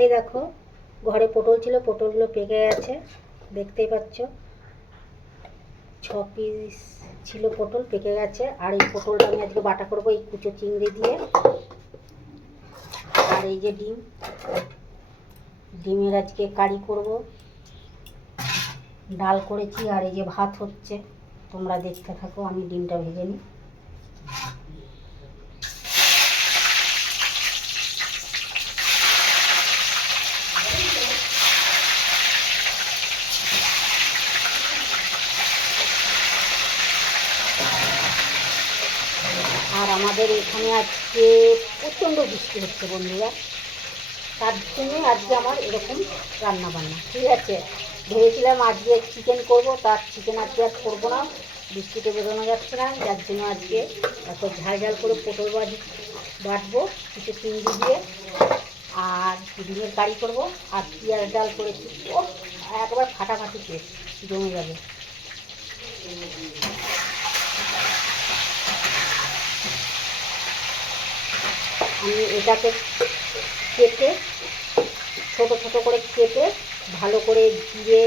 এই দেখো, ঘরে পটল ছিল, পটলগুলো পেকে গেছে, দেখতেই পাচ্ছ। 6 পিস ছিল পটল, পেকে গেছে। আর এই পটলটা আমি আজকে বাটা করবো এই কুচো চিংড়ি দিয়ে। আর এই যে ডিমের আজকে কারি করব, ডাল করেছি, আর এই যে ভাত হচ্ছে। তোমরা দেখতে থাকো, আমি ডিমটা ভেজে নিই। আর আমাদের এখানে আজকে প্রচণ্ড বৃষ্টি হচ্ছে বন্ধুরা, তার জন্য আজকে আমার এরকম রান্না বান্না। ঠিক আছে, ভেবেছিলাম আজকে চিকেন করব, তার চিকেন আজকে আর করবো না, বৃষ্টিতে বেরোনো যাচ্ছে না, যার জন্য আজকে এত ঝাল ঝাল করে পটল বাটবো কিছু চিংড়ি দিয়ে, আর ডিমের কারি করবো, আর পেঁয়াজ ডাল করেছি। ও একবার ফাটাফাটি টেস্ট, জমে যাবে। আমি এটাকে কেটে ছোটো ছোটো করে কেটে ভালো করে জিরে,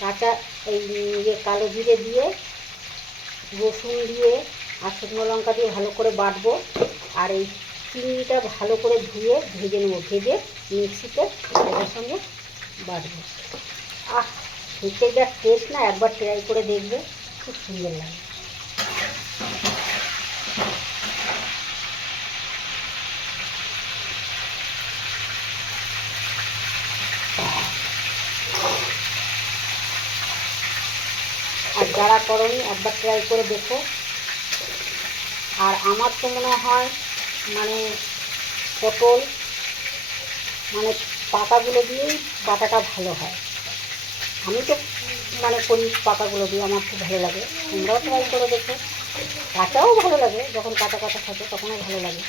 কাঁচা কালো জিরে দিয়ে, রসুন দিয়ে আর শুকনো লঙ্কা দিয়ে ভালো করে বাটবো। আর এই চিংড়িটা ভালো করে ধুয়ে ভেজে নেবো, ভেজে মিক্সিতে এটার সঙ্গে বাটবো। খেতে যা টেস্ট না, একবার ট্রাই করে দেখবে, খুব সুন্দর লাগে। আর যারা করনি একবার ট্রাই করে দেখো। আর আমার তো মনে হয় মানে পটল মানে পাতাগুলো দিয়েই বাটাটা ভালো হয়। আমি তো করি পাতাগুলো দিয়ে, আমার খুব ভালো লাগে। তোমরাও ট্রাই করে দেখো, কাঁচাও ভালো লাগে, যখন কাঁচা কাঁচা থাকে তখনও ভালো লাগে।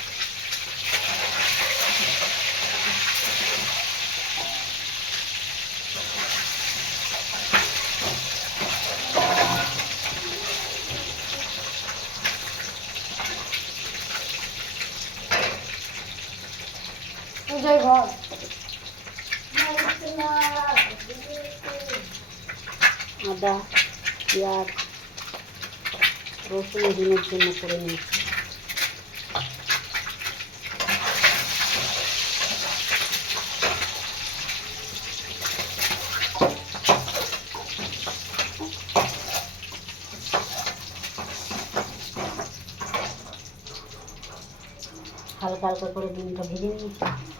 আদা, পেঁয়াজ, রসুন ডিমের জন্য করে নিয়েছি। হালকা হালকা করে ডিমটা ভেজে নিয়েছি।